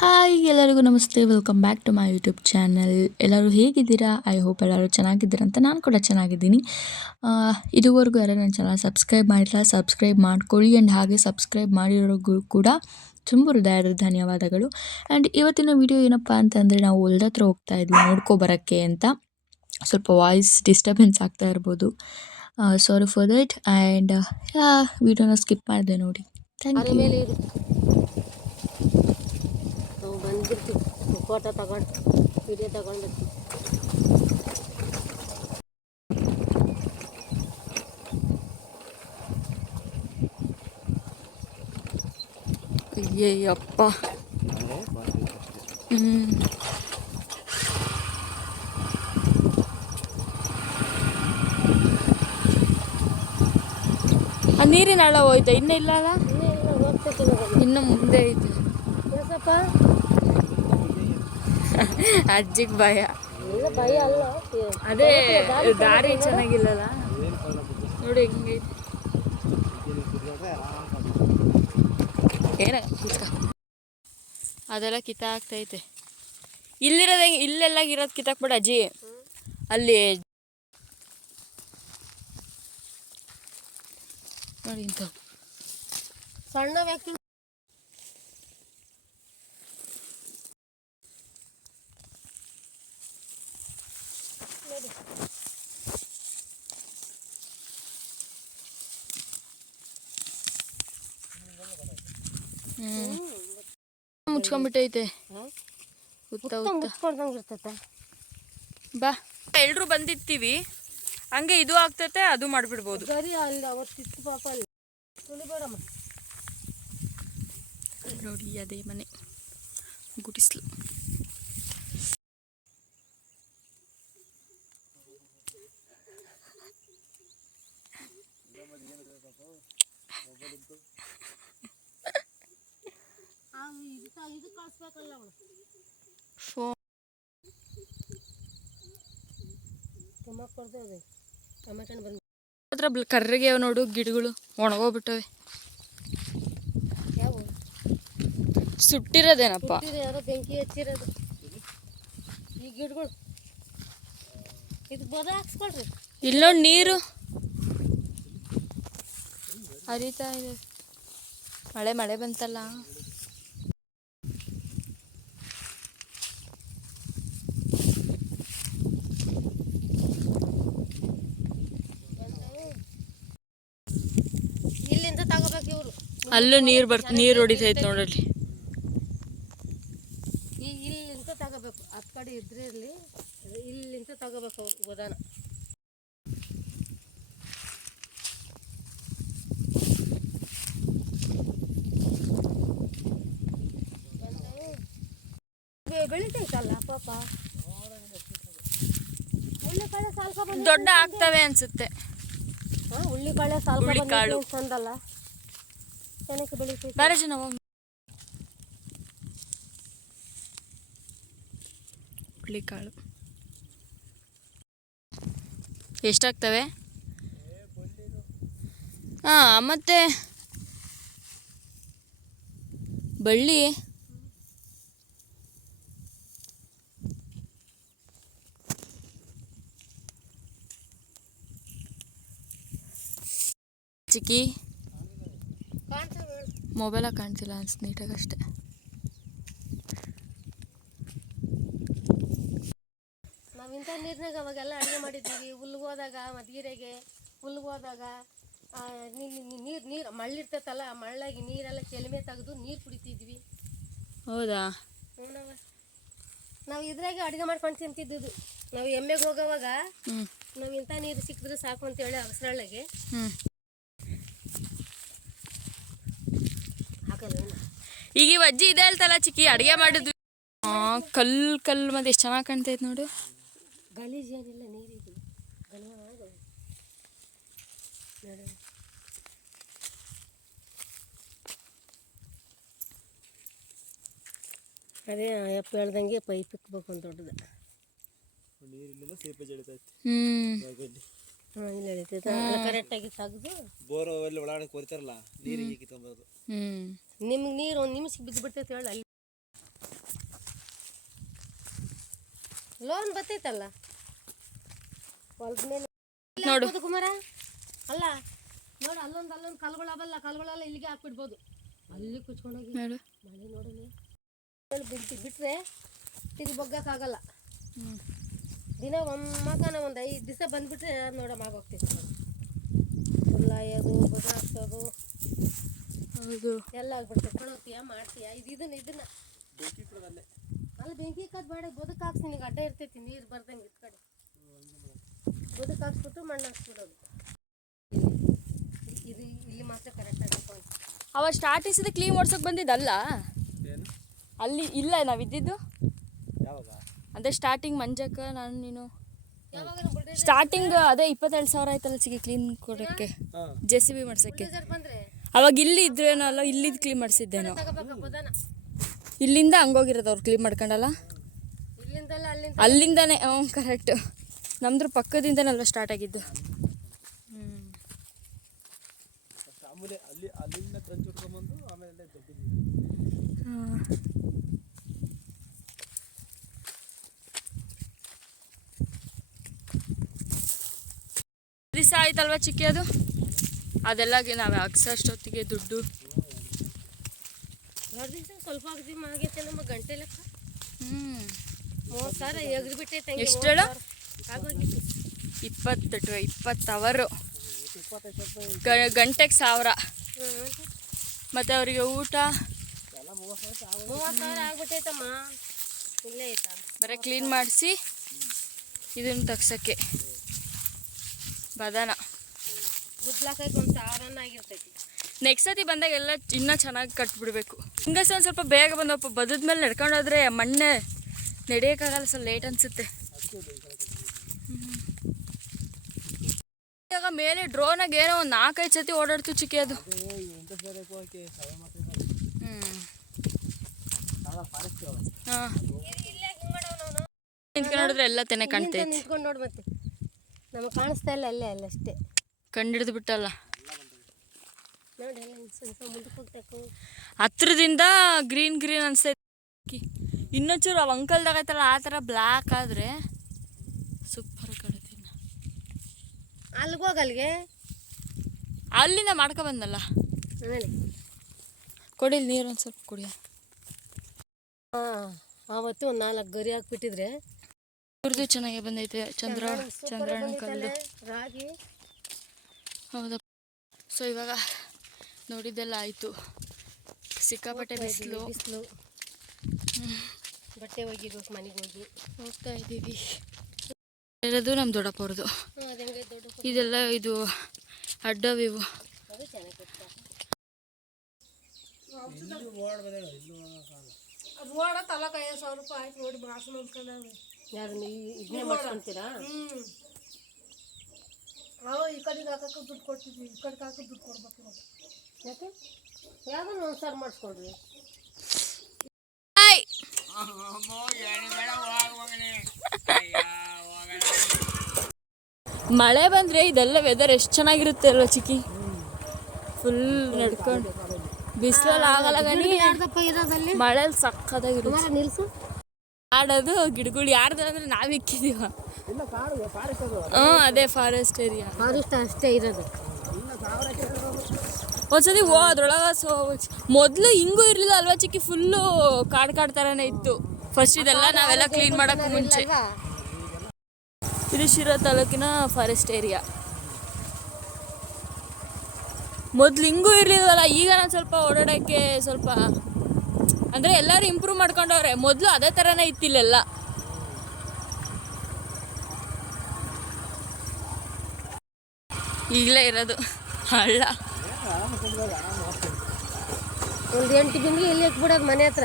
Hi ಎಲ್ಲರಿಗೂ ನಮಸ್ತೆ. Welcome back to my YouTube channel ಎಲ್ಲರೂ ಹೇಗಿದ್ದೀರಾ? ಐ ಹೋಪ್ ಎಲ್ಲರೂ ಚೆನ್ನಾಗಿದ್ದೀರಾ ಅಂತ ನಾನು ಕೂಡ ಚೆನ್ನಾಗಿದ್ದೀನಿ. ಇದುವರೆಗೂ ಯಾರು ನನ್ನ ಚಾನಲ್ ಸಬ್ಸ್ಕ್ರೈಬ್ ಮಾಡಿಲ್ಲ ಸಬ್ಸ್ಕ್ರೈಬ್ ಮಾಡ್ಕೊಳ್ಳಿ. ಆ್ಯಂಡ್ ಹಾಗೆ ಸಬ್ಸ್ಕ್ರೈಬ್ ಮಾಡಿರೋರಿಗೂ ಕೂಡ ತುಂಬ ಹೃದಯದ ಧನ್ಯವಾದಗಳು. ಆ್ಯಂಡ್ ಇವತ್ತಿನ ವಿಡಿಯೋ ಏನಪ್ಪ ಅಂತಂದರೆ ನಾವು ಹೊಲ್ದ ಹತ್ರ ಹೋಗ್ತಾ ಇದ್ವಿ ನೋಡ್ಕೊಬರೋಕ್ಕೆ ಅಂತ. ಸ್ವಲ್ಪ ವಾಯ್ಸ್ ಡಿಸ್ಟರ್ಬೆನ್ಸ್ ಆಗ್ತಾ ಇರ್ಬೋದು. ಸಾರಿ ಫಾರ್ ದಟ್ ಆ್ಯಂಡ್ ವೀಡಿಯೋನ ಸ್ಕಿಪ್ ಮಾಡಿದೆ ನೋಡಿ. ಥ್ಯಾಂಕ್ ಯು ಇರು ಫೋಟೋ ತಗೊಂಡು ವಿಡಿಯೋ ತಗೊಂಡಿರ್ತೀವಿ ಅಯ್ಯಪ್ಪ ಆ ನೀರಿನ ಹಳ್ಳ ಹೋಯ್ತಾ? ಇನ್ನೂ ಇಲ್ಲ ಅಲ್ಲ? ಇನ್ನೇ ಮುಂದೆ ಐತೆ. ಅಜ್ಜಿಗೆ ಭಯ. ಭಯ ಅಲ್ಲ. ಅದೇ ದಾರಿ ಚೆನ್ನಾಗಿಲ್ಲಲ್ಲ? ನೋಡಿ ಹಿಂಗೆ. ಏನ. ಅದೆಲ್ಲ ಕಿತ ಆಗ್ತೈತೆ. ಇಲ್ಲಿರೋದ ಇಲ್ಲೆಲ್ಲ ಇರೋದು ಕಿತ್ತಾಕ್ಬೇಡ ಅಜ್ಜಿ. ಅಲ್ಲಿ ನೋಡಿ ಇಂಥವು. ಸಣ್ಣ ವ್ಯಕ್ತಿ ಮುಚ್ಕೊಂಡ್ಬಿಟ್ಟೈತೆ. ಬಿಟ್ಟೈತೆ ಉತ್ತ ಬಾ. ಎಲ್ಲರೂ ಬಂದಿರ್ತೀವಿ. ಹಂಗೆ ಇದು ಆಗ್ತೈತೆ ಅದು ಮಾಡ್ಬಿಡ್ಬೋದು. ಗರಿ ಅಲ್ಲಿ ಅವತ್ತಿತ್ತು ಪಾಪ ಅಲ್ಲಿ. ತುಳಿಬೇಡಮ್ಮ. ನೋಡಿ ಅದೇ ಮನೆ. ಗುಡಿಸ್ಲು ಇದು ಇದು ಕಳಿಸ್ಬೇಕಲ್ಲ ಅವಳು ಫೋನ್ ತುಂಬ ಕೊಡ್ತೇವೆ ಟೊಮೆಟೊ ಹಣ್ಣು ಬಂದು ಹತ್ರ ಕರ್ರಗೆ ನೋಡು ಗಿಡಗಳು ಒಣಗೋಗ್ಬಿಟ್ಟವೆ. ಸುಟ್ಟಿರೋದೇನಪ್ಪ? ಬೆಂಕಿ ಹಚ್ಚಿರೋದು ಈ ಗಿಡಗಳು. ಇದು ಬರ ಹಾಕ್ಸ್ಕೊಳ್ರಿ. ನೋಡಿ ನೀರು. ಹರಿತಾ ಇದೆ. ಮಳೆ ಮಳೆ ಬಂತಲ್ಲ. ಇಲ್ಲಿಂದ ತಗೋಬೇಕು ಇವರು. ಅಲ್ಲೂ ನೀರು ಬರ್ತ ನೀರು ಹೊಡಿತೈತೆ ನೋಡಲ್ಲಿ. ಈ ಇಲ್ಲಿಂದ ತಗೋಬೇಕು. ಆ ಕಡೆ ಇದ್ರೆ ಇರಲಿ. ಇಲ್ಲಿಂದ ತಗೋಬೇಕು ಅವ್ರು ಗೋದಾನ ಬೆ- ಬೆಳಿತೈತಲ್ಲ ಪಾಪ. ಬಂದ ದೊಡ್ಡ ಆಗ್ತವೆ ಅನ್ಸುತ್ತೆ. ಚಂದಲ್ಲ ಚೆನ್ನಾಗಿ ಬೆಳಿತೈತೆ? ಬೇರೆ ಜನ ಹುಳ್ಳಿಕಾಳು ಎಷ್ಟಾಗ್ತವೆ? ಹಾ ಮತ್ತೆ? ಬಳ್ಳಿ ಚಿಕ್ಕಿ. ಮೊಬೈಲ. ಮೊಬೈಲಾಗ ಕಾಣ್ತಿಲ್ಲ ಅನ್ಸ್ ನೀಟಾಗಿ ಅಷ್ಟೇ. ನಾವು ಇಂಥ ನೀರ್ನಾಗ ಅವಾಗೆಲ್ಲ ಅಡುಗೆ ಮಾಡಿದ್ದೀವಿ ಹುಲ್ಗೆ ಹೋದಾಗ ಮದ್ಗಿರೆಗೆ ಹುಲ್ಗೆ ಹೋದಾಗ ನೀರು ನೀರು ಮಳ್ಳಿರ್ತೈತಲ್ಲ ಮಳ್ಳಾಗಿ ನೀರೆಲ್ಲ ಕೆಲ್ಮೆ ತೆಗೆದು ನೀರು ಕುಡಿತಿದ್ವಿ. ಹೌದಾ. ನಾವು ಇದ್ರಾಗೆ ಅಡುಗೆ ಮಾಡ್ಕೊಂಡು ತಿಂತಿದ್ದುದು ನಾವು ಎಮ್ಮೆಗೆ ಹೋಗೋವಾಗ ನಾವು ಇಂಥ ನೀರು ಸಿಕ್ಕಿದ್ರೆ ಸಾಕು ಅಂತೇಳಿ ಅವಸರೊಳಗೆ ಹ್ಞೂ ಹಾಕಲ್ಲ ಈಗ ಇವ್ ಅಜ್ಜಿ ಇದೆ ಹೇಳ್ತಲ್ಲ ಚಿಕ್ಕಿ ಅಡುಗೆ ಮಾಡಿದ್ವಿ. ಹಾಂ ಕಲ್ ಕಲ್ಲು ಮತ್ತೆ ಎಷ್ಟು ಚೆನ್ನಾಗಿ ಕಾಣ್ತೈತೆ ನೋಡು. ಅದೇ ಅಪ್ಪ ಹೇಳ್ದಂಗೆ ಪೈಪ್ ಇಕ್ಬೇಕು ಅಂತ ದೊಡ್ಡದು. ಹ್ಮ್. ಹಾಂ ಇಲ್ಲ ಎಳಿತೈತೆ. ಕರೆಕ್ಟಾಗಿ ತೆಗ್ದು ಬೋರ್ ಅಲ್ಲಿ ಒಳಗಡೆ ಕೊರಿತಾರಲ್ಲ ನೀರಿಗೆ ತಂಬರೋದು. ಹ್ಞೂ ನಿಮ್ಗೆ ನೀರು ಒಂದು ನಿಮಿಷ ಬಿದ್ದು ಬಿಡ್ತೈತೆ ಹೇಳಿ ಅಲ್ಲಿ. ಲೋನ್ ಬರ್ತೈತಲ್ಲ? ಹೊಲದ ಮೇಲೆ ನೋಡು. ಕುಮಾರ. ಅಲ್ಲ ನೋಡು ಅಲ್ಲೊಂದು ಅಲ್ಲೊಂದು ಕಲ್ಗಳವಲ್ಲ ಕಲ್ಗಳೆಲ್ಲ ಇಲ್ಲಿಗೆ ಹಾಕ್ಬಿಡ್ಬೋದು. ಅಲ್ಲಿ ಕುಚ್ಕೊಂಡೋಗಿ ಮಳೆ ನೋಡಲಿ ಬಿಟ್ಟು ಬಿಟ್ಟರೆ ತಿರುಗಿ ಬಗ್ಗಕ್ಕಾಗಲ್ಲ. ದಿನ ಒಮ್ಮಕನ ಒಂದು ಐದು ದಿವಸ ಬಂದುಬಿಟ್ರೆ ನೋಡಮ್ಮ ಆಗೋಗ್ತೈತೆ ಹೌದು ಎಲ್ಲ ಆಗ್ಬಿಡ್ತೈತೆ ಕೊಳೋತೀಯ ಮಾಡ್ತೀಯ? ಇದು ಇದನ್ನ ಇದನ್ನ. ಅಲ್ಲ ಬೆಂಕಿ ಕದ್ ಬೇಡ. ಬದುಕು ಹಾಕ್ಸಿ ನಿನಗೆ ಅಡ್ಡ ಇರ್ತೈತಿ. ನೀರು ಬರ್ದಂಗೆ ಇದ್ ಕಡೆ ಬದುಕು ಹಾಕ್ಸ್ಬಿಟ್ಟು ಮಣ್ಣು ಹಾಕ್ಸ್ಬಿಡೋದು. ಇದು ಇಲ್ಲಿ ಮಾತ್ರ ಕರೆಕ್ಟ್ ಆಗಬೇಕು ಅಂತ ಅವ ಸ್ಟಾರ್ಟಿಸಿದ ಕ್ಲೀನ್ ಓಡ್ಸೋಕೆ ಬಂದಿದ್ದಲ್ಲ? ಅಲ್ಲಿ ಇಲ್ಲ ನಾವು ಇದ್ದಿದ್ದು? ಯಾವಾಗ? ಅದೇ ಸ್ಟಾರ್ಟಿಂಗ್ ಮಂಜಕ್ಕ ನಾನು ನೀನು? ಯಾವಾಗ ಸ್ಟಾರ್ಟಿಂಗ್ ಅದೇ ಇಪ್ಪತ್ತೆರಡು ಸಾವಿರ ಆಯ್ತಲ್ಲ ಚಿಗಿ ಕ್ಲೀನ್ ಕೊಡೋಕ್ಕೆ. ಜೆ ಸಿ ಬಿ ಮಾಡ್ಸೋಕ್ಕೆ. ಅವಾಗ ಇಲ್ಲಿ ಇದ್ರೇನೋ ಅಲ್ಲ ಇಲ್ಲಿದ್ದು ಕ್ಲೀನ್ ಮಾಡಿಸಿದ್ದೇನೋ ಇಲ್ಲಿಂದ ಹಂಗೋಗಿರೋದು ಅವ್ರು ಕ್ಲೀನ್ ಮಾಡ್ಕೊಂಡಲ್ಲ ಅಲ್ಲಿಂದಾನೆ ಹ್ಞೂ ಕರೆಕ್ಟ್ ನಮ್ದ್ರ ಪಕ್ಕದಿಂದನಲ್ವ ಸ್ಟಾರ್ಟ್ ಆಗಿದ್ದು ದಿವಸ ಆಯ್ತಲ್ವ ಚಿಕ್ಕಿ ಅದು ಅದೆಲ್ಲ ನಾವು ಹಾಕ್ಸೋಷ್ಟೊತ್ತಿಗೆ ದುಡ್ಡು. ಎರಡು ದಿವಸ ಸ್ವಲ್ಪ ಅಗದಿ ಆಗೈತೆ ನಮ್ಮ ಗಂಟೆ ಲೆಕ್ಕ. ಹ್ಞೂ ಮೂವತ್ತು ಸಾವಿರ ಎಗ್ರಿ ಬಿಟ್ಟೈತೆ ಹಂಗೆ ಎಷ್ಟು ಮೂವತ್ತು ಹೇಳು? ಸಾವಿರ. ಆಗೋಗಿತ್ತು. ಇಪ್ಪತ್ತು ಟು ಇಪ್ಪತ್ತು ಅವರು. ಗಂಟೆಗೆ ಸಾವಿರ. ಮತ್ತೆ ಅವರಿಗೆ ಊಟ? ಮೂವತ್ತು ಸಾವಿರ ಆಗೋದು ಮೂವತ್ತು ಸಾವಿರ ಆಗ್ಬಿಟ್ಟೈತಮ್ಮ. ಇಲ್ಲೇ ಐತಾ? ಬರೀ ಕ್ಲೀನ್ ಮಾಡಿಸಿ ಇದನ್ನು ತಗ್ಸೋಕ್ಕೆ. ಬದಾನ. ಗುದ್ಲಾಕೈತೆ ಒಂದು ಸಾವಿರನ ಆಗಿರ್ತೈತಿ. ನೆಕ್ಸ್ಟ್ ಸತಿ ಬಂದಾಗ ಎಲ್ಲ ಇನ್ನೂ ಚೆನ್ನಾಗಿ ಕಟ್ಬಿಡ್ಬೇಕು. ಹಿಂಗಸ ಒಂದು ಸ್ವಲ್ಪ ಬೇಗ ಬಂದಪ್ಪ ಬದದ ಮೇಲೆ ನಡ್ಕೊಂಡೋದ್ರೆ ಮಣ್ಣೆ ನಡೆಯೋಕ್ಕಾಗಲ್ಲ ಸ್ವಲ್ಪ ಲೇಟ್ ಅನ್ಸುತ್ತೆ. ಇವಾಗ ಮೇಲೆ ಡ್ರೋನಾಗ ಏನೋ ಒಂದು ನಾಲ್ಕೈದು ಸತಿ ಓಡಾಡ್ತು ಚಿಕ್ಕಿ ಅದು. ಹ್ಮ್. ನಿಂತ್ಕೊಂಡು ನೋಡಿದ್ರೆ ಎಲ್ಲ ತೆನೆ ಕಾಣ್ತೈತೆ ನಿಂತ್ಕೊಂಡು ನೋಡಿ ಮತ್ತೆ. ನಮಗೆ ಕಾಣಿಸ್ತಾ ಇಲ್ಲ ಅಲ್ಲೇ ಅಲ್ಲ ಅಷ್ಟೇ. ಕಂಡಿಡ್ದು ಬಿಟ್ಟಲ್ಲ. ಹತ್ರದಿಂದ ಗ್ರೀನ್ ಗ್ರೀನ್ ಅನ್ಸೈತಿ. ಇನ್ನೊಂಚೂರು ಅವ್ ಅಂಕಲ್ದಾಗೈತಲ್ಲ ಆ ಥರ ಬ್ಲ್ಯಾಕ್ ಆದರೆ ಸೂಪರ್ ಕಡತಿನ ಅಲ್ಲಿಗೋಗಲ್ಗೆ ಅಲ್ಲಿಗೆ ಹೋಗಲ್ಗೆ ಅಲ್ಲಿಂದ ಮಾಡ್ಕೊ ಬಂದಲ್ಲ. ಕೊಡಿ ಕೊಡಿಲ್ ನೀರು ಒಂದು ಸ್ವಲ್ಪ ಕುಡಿಯ. ಆವತ್ತು ಒಂದು ನಾಲ್ಕು ಗರಿ ಹಾಕ್ಬಿಟ್ಟಿದ್ರೆ. ಇವ್ರದ್ದು ಚೆನ್ನಾಗಿ ಬಂದೈತೆ ಚಂದ್ರ ಚಂದ್ರ ಚಂದ್ರನ ಕಲ್ಲು. ರಾಗಿ. ಹೌದಪ್ಪ ಸೊ ಇವಾಗ ನೋಡಿದ್ದೆಲ್ಲ ಆಯಿತು. ಸಿಕ್ಕಾಪಟ್ಟೆ ಬಿಸಿಲು. ಬಿಸಿಲು. ಬಟ್ಟೆ ಒಗಿಬೇಕು ಮನೆಗೆ ಹೋಗಿ. ಹೋಗ್ತಾ ಇದ್ದೀವಿ. ಇರೋದು ನಮ್ಮ ದೊಡ್ಡಪ್ಪವ್ರದ್ದು ಇದೆಲ್ಲ ಇದು ಅಡ್ಡವಿವು ಓಡ ತಲಕ ಐದು ಸಾವಿರ ರೂಪಾಯಿ ಆಯ್ತು ನೋಡಿ ಮಾಸ ಮಾಡ್ಕೊಂಡಾಗ ಯಾರು ಇದನ್ನೇ ಮಾಡ್ಕೊಂತೀರಾ ಹ್ಞೂ ನಾವು ಈ ಕಡೆಗೆ ಹಾಕಕ್ಕೆ ದುಡ್ಡು ಕೊಡ್ತಿದ್ವಿ ಈ ಕಡೆಗೆ ಹಾಕಕ್ಕೆ ದುಡ್ಡು ಕೊಡ್ಬೇಕು ಇವಾಗ. ಯಾಕೆ? ಯಾವ್ದನ್ನ ಒಂದು ಸಾರು ಮಾಡಿಸ್ಕೊಡ್ರಿ ಮಳೆ ಬಂದ್ರೆ ಇದೆಲ್ಲ ವೆದರ್ ಎಷ್ಟು ಚೆನ್ನಾಗಿರುತ್ತೆ ಅಲ್ವಾ ಚಿಕ್ಕಿ? ಫುಲ್ ನಡ್ಕೊಂಡು. ಬಿಸಿಲಲ್ಲಿ ಆಗಲ್ಲ ಗಣಿ. ಮಳೆಲಿ ಸಕ್ಕದಾಗಿರುತ್ತೆ ನಿಲ್ಸು. ಆಡೋದು ಗಿಡಗಳು ಯಾರ್ದು ಅಂದ್ರೆ ನಾವ್ ಫಾರೆಸ್ಟ್ ಅದು. ಫಾರೆಸ್ಟ್ ಏರಿಯಾ ಫಾರೆಸ್ಟ್ ಅಷ್ಟೇ ಇರೋದು. ಒಂದ್ಸತಿ ಓ ಅದ್ರೊಳಗೆ ಸೊ ಮೊದ್ಲು ಹಿಂಗೂ ಇರ್ಲಿಲ್ಲ ಅಲ್ವಾ ಚಿಕ್ಕಿ? ಫುಲ್ಲು ಕಾಡು ಕಾಡು ಥರನೇ ಇತ್ತು. ಫಸ್ಟ್ ಇದೆಲ್ಲ ನಾವೆಲ್ಲ ಕ್ಲೀನ್ ಮಾಡೋಕೆ ಮುಂಚೆ. ಇದು ಶಿರಾ ತಾಲೂಕಿನ ಫಾರೆಸ್ಟ್ ಏರಿಯಾ ಮೊದ್ಲು ಹಿಂಗೂ ಇರ್ಲಿಲ್ಲಲ್ಲ ಈಗ ನಾನು ಸ್ವಲ್ಪ ಓಡಾಡೋಕ್ಕೆ ಸ್ವಲ್ಪ ಅಂದರೆ ಎಲ್ಲರೂ ಇಂಪ್ರೂವ್ ಮಾಡ್ಕೊಂಡವ್ರೆ. ಮೊದಲು ಅದೇ ಥರನೇ ಇತ್ತಿಲ್ಲೆಲ್ಲ. ಈಗಲೇ ಇರೋದು. ಹಳ್ಳ. ಒಂದು ಎಂಟು ಬಿಂದಿಗೆ ಇಲ್ಲಿ ಇಟ್ಬಿಡೋದು ಮನೆ ಹತ್ರ.